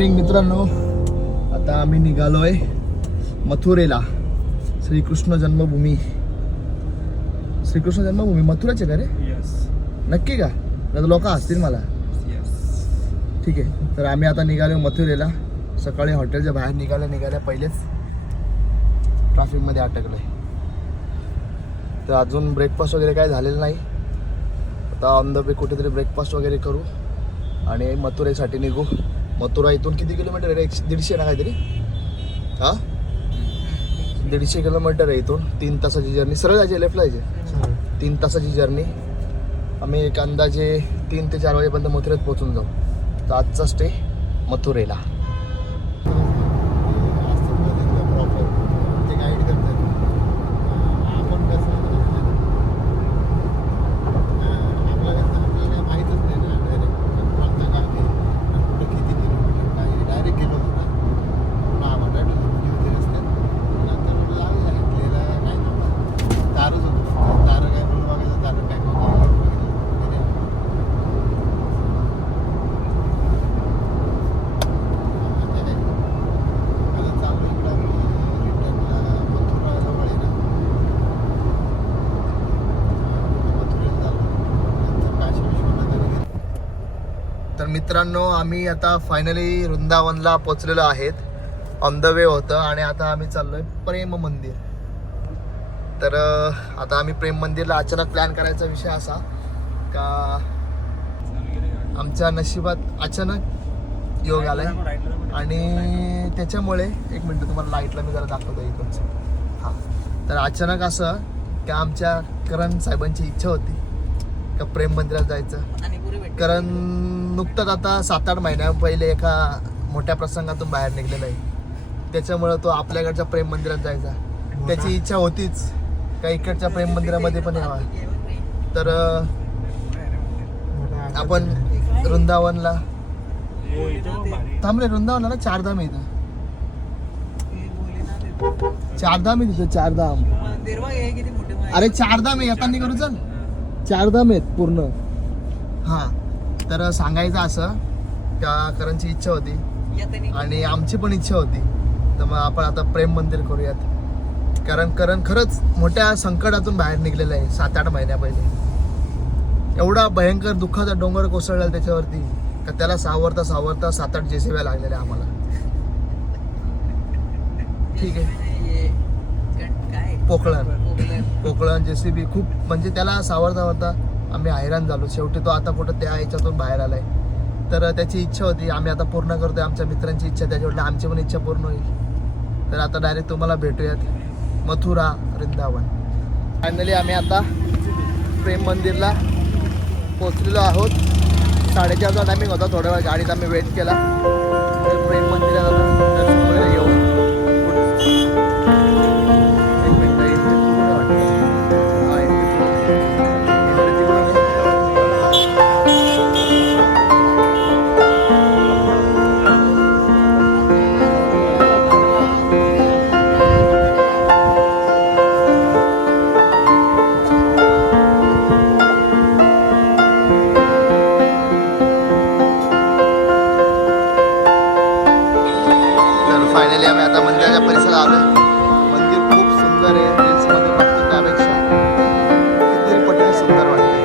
Morning मित्रांनो. आता आम्ही निघालोय मथुरेला. श्रीकृष्ण जन्मभूमी मथुराचे का रे? नक्की का? नाही लोक असतील मला. ठीक आहे, तर आम्ही आता निघालो मथुरेला. सकाळी हॉटेलच्या बाहेर निघाल्या पहिलेच ट्रॅफिकमध्ये अटकलोय. तर अजून ब्रेकफास्ट वगैरे काय झालेलं नाही. आता ऑन द वे कुठेतरी ब्रेकफास्ट वगैरे करू आणि मथुरेसाठी निघू. मथुरा इथून किती किलोमीटर आहे? 150 ना काहीतरी. हां, 150 किलोमीटर आहे इथून. 3 तासाची जर्नी. सरळ जायचे, लेफ्टला जायचे. 3 तासाची जर्नी. आम्ही एक अंदाजे 3 ते 4 वाजेपर्यंत मथुरेत पोहोचून जाऊ. तर आजचा स्टे मथुरेला. तर मित्रांनो, आम्ही आता फायनली वृंदावनला पोचलेलो आहेत. ऑन द वे होतं आणि आता आम्ही चाललोय प्रेम मंदिर. तर आता आम्ही प्रेम मंदिरला अचानक प्लॅन करायचा विषय असा का आमच्या नशिबात अचानक योग आलाय आणि त्याच्यामुळे एक मिनटं तुम्हाला लाईटला मी जरा दाखवतो इकडच. हां, तर अचानक असं की आमच्या करण साहेबांची इच्छा होती का प्रेम मंदिरात जायचं. कारण नुकतंच आता 7-8 महिन्या पहिले एका मोठ्या प्रसंगातून बाहेर निघलेला आहे. त्याच्यामुळं तो आपल्याकडच्या प्रेम मंदिरात जायचा. त्याची इच्छा होतीच का इकडच्या प्रेम मंदिरामध्ये पण यावा. तर आपण वृंदावनला थांबले. वृंदावनला 4 धाम इथं. 4 धाम आहे तिथं. 4 धाम. अरे 4 धाम आहे. येताना करू चल. 4 धाम आहेत पूर्ण. हां, तर सांगायचं असं का करणची इच्छा होती आणि आमची पण इच्छा होती. तर मग आपण आता प्रेम मंदिर करूयात. कारण खरंच मोठ्या संकटातून बाहेर निघलेलं आहे 7-8 महिन्या पहिले. एवढा भयंकर दुःखाचा डोंगर कोसळला त्याच्यावरती का त्याला सावरता 7-8 जेसीब्या लागलेल्या आम्हाला. ठीक आहे, पोकळण जेसीबी खूप म्हणजे त्याला सावरता आम्ही हैराण झालो. शेवटी तो आता कुठं त्या ह्याच्यातून बाहेर आलाय. तर त्याची इच्छा होती, आम्ही आता पूर्ण करतोय. आमच्या मित्रांची इच्छा, त्याच्यावरती आमची पण इच्छा पूर्ण होईल. तर आता डायरेक्ट तुम्हाला भेटूयात मथुरा वृंदावन. फायनली आम्ही आता प्रेम मंदिरला पोचलेलो आहोत. 4:30चा टायमिंग होता. थोड्या वेळ गाडीत आम्ही वेट केला. प्रेम मंदिरात दर्शन वगैरे घेऊन फायनली आम्ही आता मंदिराच्या परिसरात आलोय. मंदिर खूप सुंदर आहे. रील्समध्ये बघतो त्यापेक्षा कितीतरी पटीने सुंदर वाटते.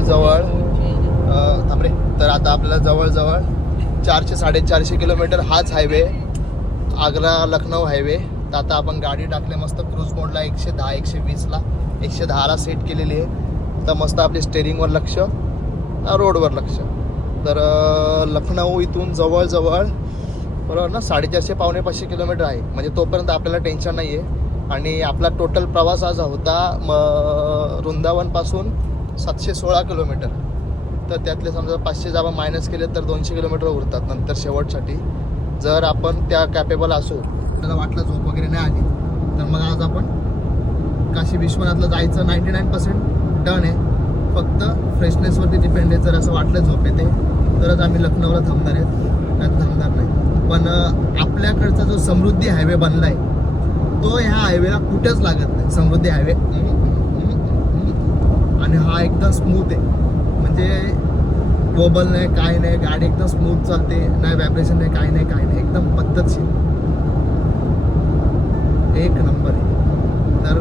जवळजवळ थांबरे, तर आता आपल्याला जवळजवळ 400-450 किलोमीटर हाच हायवे, आग्रा लखनौ हायवे. तर आता आपण गाडी टाकले मस्त क्रूज मोडला 110-120ला, 110ला सेट केलेली आहे. तर मस्त आपली स्टेरिंगवर लक्ष, रोडवर लक्ष. तर लखनौ इथून जवळजवळ बरोबर ना 450-500 किलोमीटर आहे. म्हणजे तोपर्यंत आपल्याला टेन्शन नाही आहे. आणि आपला टोटल प्रवास आज होता वृंदावनपासून 716 किलोमीटर. तर त्यातले समजा 500 जावा मायनस केले तर 200 किलोमीटर उरतात नंतर शेवटसाठी. जर आपण त्या कॅपेबल असू, त्याला वाटलं झोप वगैरे नाही आली, तर मग आज आपण काशी विश्वनाथला जायचं 99% डन आहे. फक्त फ्रेशनेसवरती डिपेंड आहे. जर असं वाटलं झोप येते तरच आम्ही लखनौला थांबणार आहेत, नाही थांबणार नाही. पण आपल्याकडचा जो समृद्धी हायवे बनला आहे तो ह्या हायवेला कुठेच लागत नाही. समृद्धी हायवे आणि हा एकदम स्मूथ आहे. म्हणजे बोबल नाही, काय नाही, गाडी एकदम स्मूथ चालते, नाही व्हायब्रेशन नाही, काय नाही, काय नाही, एकदम पद्धतशीर, एक नंबर आहे. तर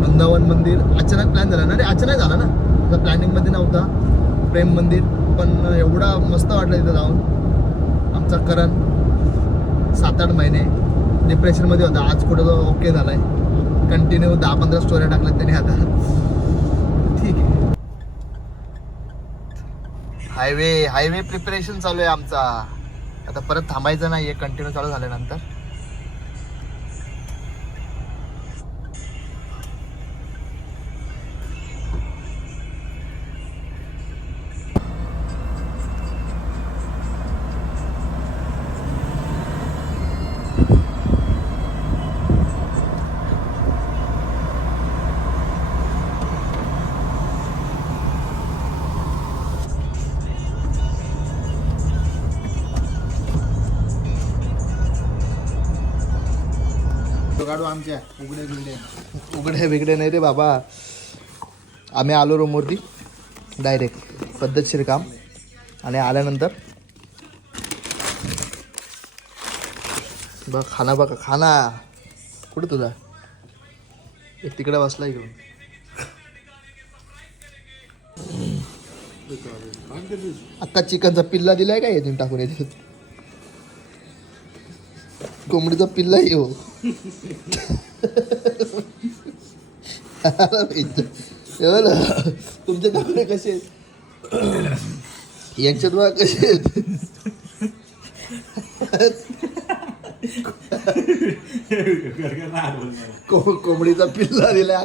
वृंदावन मंदिर अचानक प्लॅन झाला ना रे, अचानक झाला ना, तर प्लॅनिंगमध्ये नव्हता. प्रेम मंदिर पण एवढा मस्त वाटलं तिथं जाऊन. आमचा करण 7-8 महिने डिप्रेशनमध्ये होता, आज कुठं ओके झाला आहे. कंटिन्यू 10-15 स्टोऱ्या टाकल्यात त्याने आता. ठीक आहे. हायवे प्रिपरेशन चालू आहे आमचा. आता परत थांबायचं नाही आहे, कंटिन्यू चालू झाल्यानंतर. गाडू आमच्या उघडे बिगडे नाही रे बाबा. आम्ही आलो रूमवरती डायरेक्ट, पद्धतशीर काम. आणि आल्यानंतर बघ खाना, बघा खाना कुठे तुझा, एक तिकडे बसला इकडून. अक्का चिकनचा पिल्ला दिलाय का यातून टाकून येते, कोंबडीचा पिल्ला येऊ. तुमचे दाखले कसे आहेत, यांच्यात बघा कसे आहेत. कोंबडीचा पिल्ला दिला.